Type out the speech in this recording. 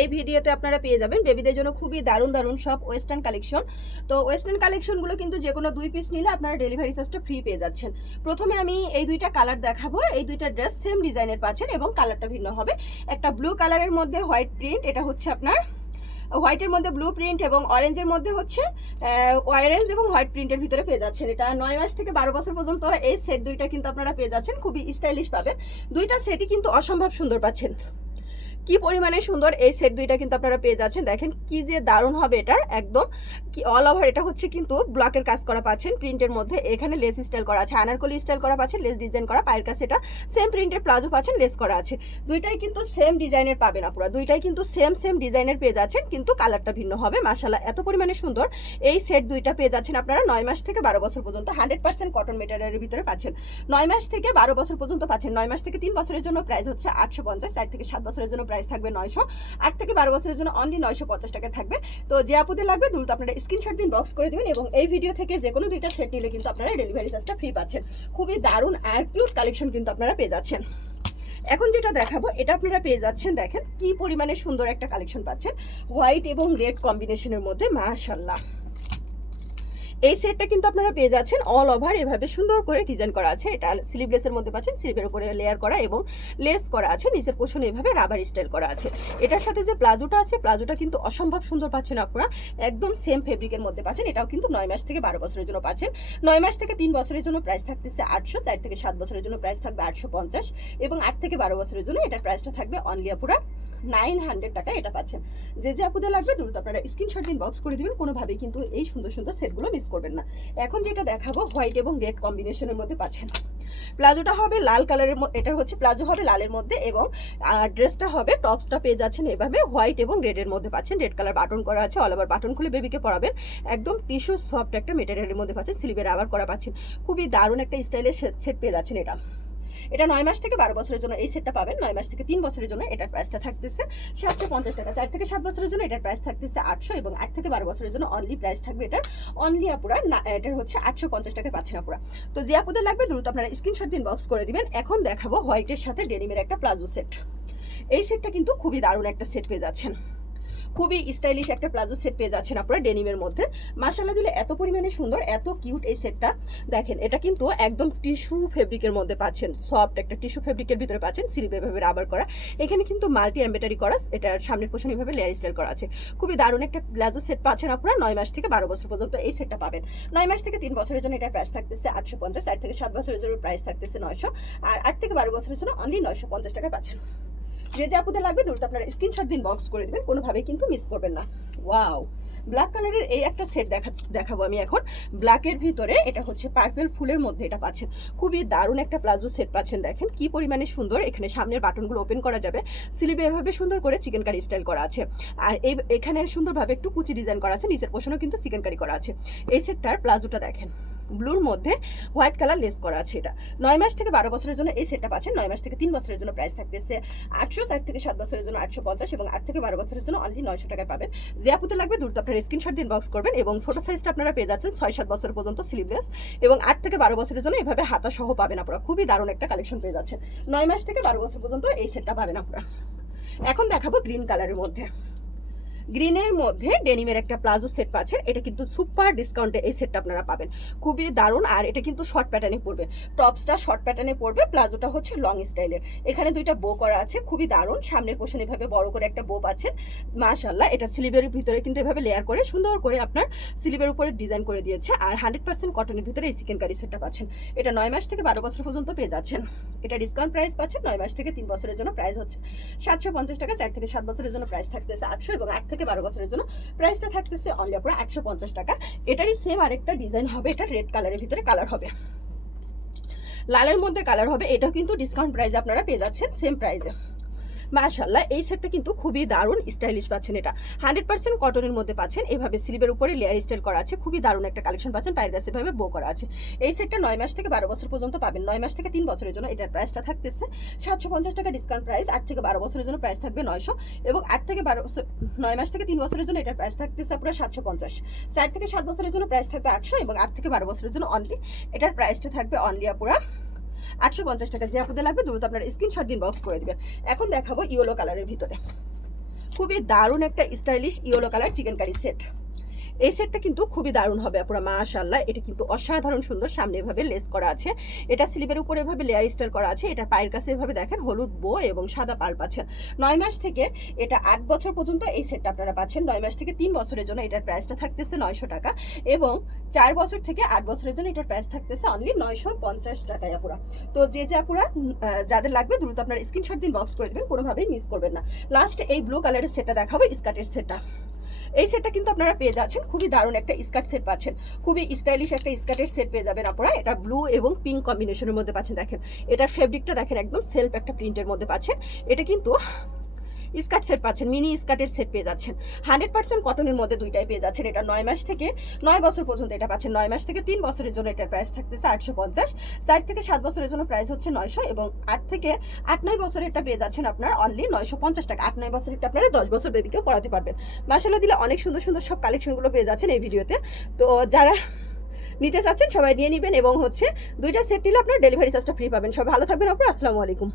এই ভিডিওতে আপনারা পেয়ে যাবেন বেবিদের জন্য খুবই দারুণ দারুণ সব ওয়েস্টার্ন কালেকশন। তো ওয়েস্টার্ন কালেকশনগুলো কিন্তু যে কোনো 2 পিস নিলে আপনারা ডেলিভারি চার্জটা ফ্রি পেয়ে যাচ্ছেন। প্রথমে আমি এই দুইটা কালার দেখাবো। এই দুইটা ড্রেস সেম ডিজাইনের পাচ্ছেন এবং কালারটা ভিন্ন হবে। একটা ব্লু কালারের মধ্যে হোয়াইট প্রিন্ট, এটা হচ্ছে আপনার হোয়াইটের মধ্যে ব্লু প্রিন্ট এবং অরেঞ্জের মধ্যে হচ্ছে অরেঞ্জ এবং হোয়াইট প্রিন্টের ভিতরে পেয়ে যাচ্ছেন। এটা 9 মাস থেকে 12 বছর পর্যন্ত এই সেট দুইটা কিন্তু আপনারা পেয়ে যাচ্ছেন, খুবই স্টাইলিশ পাবেন। দুইটা সেটই কিন্তু অসম্ভব সুন্দর পাচ্ছেন। কি পরিমাণে সুন্দর এই সেট দুইটা কিন্তু আপনারা পেয়ে যাচ্ছেন। দেখেন কি যে দারুণ হবে, এটার একদম কি অল ওভার এটা হচ্ছে কিন্তু ব্লকের কাজ করা পাচ্ছেন প্রিন্টের মধ্যে। এখানে লেস স্টাইল করা আছে, আনারকলি স্টাইল করা পাচ্ছেন, লেস ডিজাইন করা। পায়ের কাছে এটা সেম প্রিন্টের প্লাজো পাচ্ছেন, লেস করা আছে। দুইটাই কিন্তু সেম ডিজাইনের পাবেন আপনারা, দুইটাই কিন্তু সেম ডিজাইনের পেয়ে যাচ্ছেন, কিন্তু কালারটা ভিন্ন হবে। মাশাআল্লাহ এত পরিমাণে সুন্দর এই সেট দুইটা পেয়ে যাচ্ছেন আপনারা 9 মাস থেকে 12 বছর পর্যন্ত 100% কটন মেটেরিয়ালের ভিতরে পাচ্ছেন। 9 মাস থেকে 12 বছর পর্যন্ত পাচ্ছেন। 9 মাস থেকে 3 বছরের জন্য প্রাইস হচ্ছে 850, 4 থেকে 7 বছরের জন্য প্রাইস থাকবে 900, 8 থেকে 12 বছরের জন্য অনলি 950 টাকা থাকবে। তো যে আপুদের লাগবে দ্রুত আপনারা স্ক্রিনশট দিন, বক্স করে দিবেন এবং এই ভিডিও থেকে যে কোনো দুইটা সেট নিলে কিন্তু আপনারা ডেলিভারি চার্জটা ফ্রি পাচ্ছেন। খুবই দারুণ আর কিউট কালেকশন কিন্তু আপনারা পেয়ে যাচ্ছেন। এখন যেটা দেখাবো এটা আপনারা পেয়ে যাচ্ছেন, দেখেন কি পরিমাণে সুন্দর একটা কালেকশন পাচ্ছেন হোয়াইট এবং রেড কম্বিনেশনের মধ্যে। মাশাআল্লাহ এই সেটটা কিন্তু আপনারা পেয়ে যাচ্ছেন অল ওভার এভাবে সুন্দর করে ডিজাইন করা আছে। এটা স্লিভলেসের মধ্যে পাচ্ছেন, স্লিভের উপরে লেয়ার করা এবং লেস করা আছে, নিচের পোর্শনে এভাবে রাবার স্টাইল করা আছে। এটার সাথে যে প্লাজোটা আছে, প্লাজোটা কিন্তু অসম্ভব সুন্দর পাচ্ছেন আপনারা, একদম সেম ফেব্রিকের মধ্যে পাচ্ছেন। এটাও কিন্তু 9 মাস থেকে 12 বছরের জন্য পাচ্ছেন। 9 মাস থেকে 3 বছরের জন্য প্রাইস থাকতেছে 800, 4 থেকে 7 বছরের জন্য প্রাইস থাকবে 850 এবং 8 থেকে 12 বছরের জন্য এটার প্রাইসটা থাকবে অনলি পুরো 900 টাকা। এটা পাচ্ছেন। যে আপুদের লাগবে দ্রুত আপনারা স্ক্রিনশট দিন, বক্স করে দিবেন, কোনোভাবেই কিন্তু এই সুন্দর সুন্দর সেটগুলো মিস করবেন না। এখন যেটা দেখাবো হোয়াইট এবং রেড কম্বিনেশনের মধ্যে পাচ্ছেন। প্লাজোটা হবে লাল কালারের, এটা হচ্ছে প্লাজো হবে লালের মধ্যে এবং ড্রেসটা হবে টপসটা পেয়ে যাচ্ছেন এভাবে হোয়াইট এবং রেডের মধ্যে পাচ্ছেন। রেড কালার বাটন করা আছে, অল ওভার বাটন খুলে বেবিকে পরাবেন। একদম টিস্যু সফট একটা মেটেরিয়ালের মধ্যে পাচ্ছেন, স্লিভে রাবার করা পাচ্ছেন। খুবই দারুণ একটা স্টাইলের সেট পেয়ে যাচ্ছেন। এটা 9 মাস থেকে 12 বছরের জন্য এই সেটটা পাবেন। 9 মাস থেকে 3 বছরের জন্য এটার প্রাইসটা থাকতেছে 750 টাকা। 4 থেকে 7 বছরের জন্য এটার প্রাইস থাকতেছে 800 এবং 8 থেকে 12 বছরের জন্য অনলি প্রাইস থাকবে এটার অনলি আপুরা এটার হচ্ছে 850 টাকা পাচ্ছেন আপুরা। তো যে আপুদের লাগবে দ্রুত আপনারা স্ক্রিনশট দিন, বক্স করে দিবেন। এখন দেখাবো হোয়াইটের সাথে ডেনিমের একটা প্লাজো সেট। এই সেটটা কিন্তু খুবই দারুণ একটা সেট পেয়ে যাচ্ছেন, খুবই স্টাইলিশ একটা প্লাজো সেট পেয়ে যাচ্ছেন আপনারা ডেনিমের মধ্যে। মাশাআল্লাহ দিলে এত পরিমাণে সুন্দর, এত কিউট এই সেটটা। দেখেন এটা কিন্তু একদম টিস্যু ফেব্রিকের মধ্যে পাচ্ছেন, সফট একটা টিস্যু ফেব্রিকের ভিতরে পাচ্ছেন, স্লিভ এভাবে রাবার করা। এখানে কিন্তু মাল্টি এমব্রয়ডারি করা, এটার সামনের পোর্শন এভাবে লেয়ার স্টাইল করা আছে। খুবই দারুণ একটা প্লাজো সেট পাচ্ছেন আপনারা 9 মাস থেকে 12 বছর পর্যন্ত এই সেটটা পাবেন। 9 মাস থেকে 3 বছরের জন্য এটার প্রাইস থাকতেছে 850, 4 থেকে 7 বছরের জন্য প্রাইস থাকতেছে 900 আর 8 থেকে 12 বছরের জন্য অনলি 950 টাকা পাচ্ছেন। যে আপুদের লাগবে দ্রুত আপনারা স্ক্রিনশট দিন, বক্স করে দিবেন, কোনোভাবেই কিন্তু মিস করবেন না। ওয়াও ব্ল্যাক কালারের এই একটা সেট দেখাবো আমি এখন। ব্ল্যাকের ভিতরে এটা হচ্ছে পার্পল ফুলের মধ্যে এটা পাচ্ছেন। খুবই দারুণ একটা প্লাজো সেট পাচ্ছেন। দেখেন কি পরিমাণে সুন্দর, এখানে সামনের বাটনগুলো ওপেন করা যাবে, স্লিভে এভাবে সুন্দর করে চিকেন কারি স্টাইল করা আছে। আর এখানে সুন্দরভাবে একটু কুচি ডিজাইন করা আছে, নিচের পোর্শনেও কিন্তু চিকেন কারি করা আছে। এই সেটটার প্লাজোটা দেখেন ব্লুর মধ্যে হোয়াইট কালার লেস করা আছে। এটা 9 মাস থেকে 12 বছরের জন্য এই সেটটা পাচ্ছেন। 9 মাস থেকে 3 বছরের জন্য প্রাইস থাকতেছে 800, 4 থেকে 7 বছরের জন্য 850 এবং 8 থেকে 12 বছরের জন্য অনলি 900 টাকায় পাবেন। যে আপুতে লাগবে দ্রুত আপনারা স্ক্রিনশট দিন, বক্স করবেন এবং ছোট সাইজটা আপনারা পেয়ে যাচ্ছেন 6-7 বছর পর্যন্ত স্লিভলেস এবং 8 থেকে 12 বছরের জন্য এভাবে হাতা সহ পাবেন আপনারা। খুবই দারুণ একটা কালেকশন পেয়ে যাচ্ছেন। 9 মাস থেকে 12 বছর পর্যন্ত এই সেটটা পাবেন আপনারা। এখন দেখাবো গ্রিন কালারের মধ্যে। গ্রিনের মধ্যে ডেনিমের একটা প্লাজো সেট পাচ্ছেন। এটা কিন্তু সুপার ডিসকাউন্টে এই সেটটা আপনারা পাবেন, খুবই দারুণ। আর এটা কিন্তু শর্ট প্যাটার্নে পড়বে, টপসটা শর্ট প্যাটার্নে পড়বে, প্লাজোটা হচ্ছে লং স্টাইলের। এখানে দুইটা বো করা আছে, খুবই দারুণ। সামনের পোর্শন এভাবে বড় করে একটা বো পাচ্ছেন। মাশাআল্লাহ এটা স্লিভের ভিতরে কিন্তু এভাবে লেয়ার করে সুন্দর করে আপনার স্লিভের উপরে ডিজাইন করে দিয়েছে। আর 100% কটনের ভিতরে এই চিকেন কারি সেটটা পাচ্ছেন। এটা 9 মাস থেকে 12 বছর পর্যন্ত পেয়ে যাচ্ছেন। এটা ডিসকাউন্ট প্রাইস পাচ্ছেন। 9 মাস থেকে 3 বছরের জন্য প্রাইস হচ্ছে 750 টাকা। 4 থেকে 7 বছরের জন্য প্রাইস থাকতেছে 800 এবং 8 থেকে 12 বছরের জন্য প্রাইসটা থাকতেছে অনলি পুরো 850 টাকা। এটারই সেম আরেকটা ডিজাইন হবে, এটা রেড কালারের ভিতরে কালার হবে, লালের মধ্যে কালার হবে। এটাও কিন্তু ডিসকাউন্ট প্রাইসে আপনারা পেয়ে যাচ্ছেন সেম প্রাইসে। মাশাআল্লাহ এই সেটটা কিন্তু খুবই দারুণ স্টাইলিশ পাচ্ছেন। এটা 100% কটনের মধ্যে পাচ্ছেন, এভাবে স্লিভের উপরে লেয়ার স্টাইল করা আছে। খুবই দারুণ একটা কালেকশন পাচ্ছেন, পায়ের কাছে এভাবে বো করা আছে। এই সেটটা 9 মাস থেকে 12 বছর পর্যন্ত পাবেন। 9 মাস থেকে 3 বছরের জন্য এটার প্রাইসটা থাকতেছে 750 টাকা ডিসকাউন্ট প্রাইস। 8 থেকে 12 বছরের জন্য প্রাইস থাকবে 900 এবং 8 থেকে 12 বছর 9 মাস থেকে 3 বছরের জন্য এটার প্রাইস থাকতেছে পুরো 750। 4 থেকে 7 বছরের জন্য প্রাইস থাকবে 800 এবং 8 থেকে 12 বছরের জন্য অনলি এটার প্রাইসটা থাকবে অনলি পুরো 850 টাকা। যে আপনাদের লাগবে দ্রুত আপনারা স্ক্রিনশট দিন, বক্স করে দিবেন। এখন দেখাবো ইয়েলো কালারের ভিতরে। খুবই দারুণ একটা stylish yellow colour chicken curry set. এই সেটটা কিন্তু খুবই দারুণ হবে আপুরা, মাশাআল্লাহ। এটা কিন্তু অসাধারণ সুন্দর, সামনে এভাবে লেস করা আছে, এটা স্লিভের উপরে এভাবে লেয়ার স্টাইল করা আছে, এটা পায়ের কাছে এভাবে দেখেন হলুদ বো এবং সাদা পাল পাচ্ছেন। 9 মাস থেকে এটা 8 বছর পর্যন্ত এই সেটটা আপনারা পাচ্ছেন। 9 মাস থেকে 3 বছরের জন্য এটার প্রাইসটা থাকতেছে 900 টাকা, এবং 4 বছর থেকে 8 বছরের জন্য এটার প্রাইস থাকতেছে অনলি 950 টাকায় আপুরা। তো যে আপুরা যাদের লাগবে দ্রুত আপনারা স্ক্রিনশট দিন, বক্স করে দেবেন, কোনোভাবেই মিস করবেন না। লাস্ট এই ব্লু কালারের সেটটা দেখাবো, স্কার্টের সেটটা। এই সেটটা কিন্তু আপনারা পেয়ে যাচ্ছেন, খুবই দারুণ একটা স্কার্ট সেট পাচ্ছেন, খুবই স্টাইলিশ একটা স্কার্টের সেট পেয়ে যাবেন আপনারা। এটা ব্লু এবং পিঙ্ক কম্বিনেশনের মধ্যে পাচ্ছেন। দেখেন এটার ফেব্রিকটা দেখেন, একদম সেলফ একটা প্রিন্টের মধ্যে পাচ্ছেন। এটা কিন্তু স্কার্ট সেট পাচ্ছেন, মিনি স্কার্টের সেট পেয়ে যাচ্ছেন। 100% কটনের মধ্যে দুইটাই পেয়ে যাচ্ছেন। এটা 9 মাস থেকে 9 বছর পর্যন্ত এটা পাচ্ছেন। 9 মাস থেকে 3 বছরের জন্য এটার প্রাইস থাকতেছে 850, 4 থেকে 7 বছরের জন্য প্রাইস হচ্ছে 900, এবং 8 থেকে 8-9 বছরের এটা পেয়ে যাচ্ছেন আপনার অনলি 950 টাকা। 8-9 বছরেরটা আপনারা 10 বছর বেবিকেও পড়াতে পারবেন। মাশাআল্লাহ দিলে অনেক সুন্দর সুন্দর সব কালেকশনগুলো পেয়ে যাচ্ছেন এই ভিডিওতে। তো যারা নিতে চাচ্ছেন সবাই নিয়ে নেবেন, এবং হচ্ছে দুইটা সেট নিলে আপনার ডেলিভারি চার্জটা ফ্রি পাবেন। সবাই ভালো থাকবেন আপনারা, আসসালামু আলাইকুম।